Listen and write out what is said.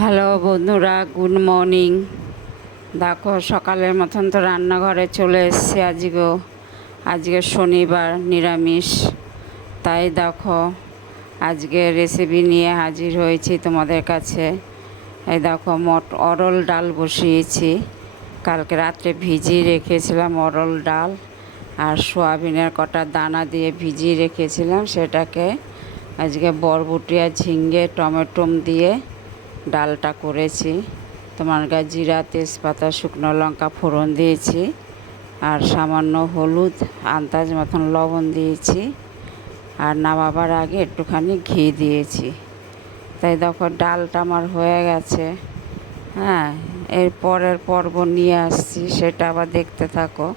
Hello বন্ধুরা, good morning. দেখো সকালের মতন তো রান্নাঘরে চলে এসেছি। আজকে শনিবার, নিরামিষ। তাই দেখো আজকে রেসিপি নিয়ে হাজির হয়েছি তোমাদের কাছে। এই দেখো অরল ডাল বসিয়েছি। কালকে রাত্রে ভিজিয়ে রেখেছিলাম অরল ডাল, আর সোয়াবিনের কটা দানা দিয়ে ভিজিয়ে রেখেছিলাম। সেটাকে আজকে বরবটি আর ঝিঙ্গে টমেটো দিয়ে ডালটা করেছি। তোমার জিরা, তেজপাতা, শুকনো লঙ্কা ফোড়ন দিয়েছি, আর সামান্য হলুদ, আন্দাজ মতন লবণ দিয়েছি, আর নামাবার আগে একটুখানি ঘি দিয়েছি। তাই দেখো ডালটা আমার হয়ে গেছে। হ্যাঁ, এর পরের পর্ব নিয়ে আসছি, সেটা আবার দেখতে থাকো।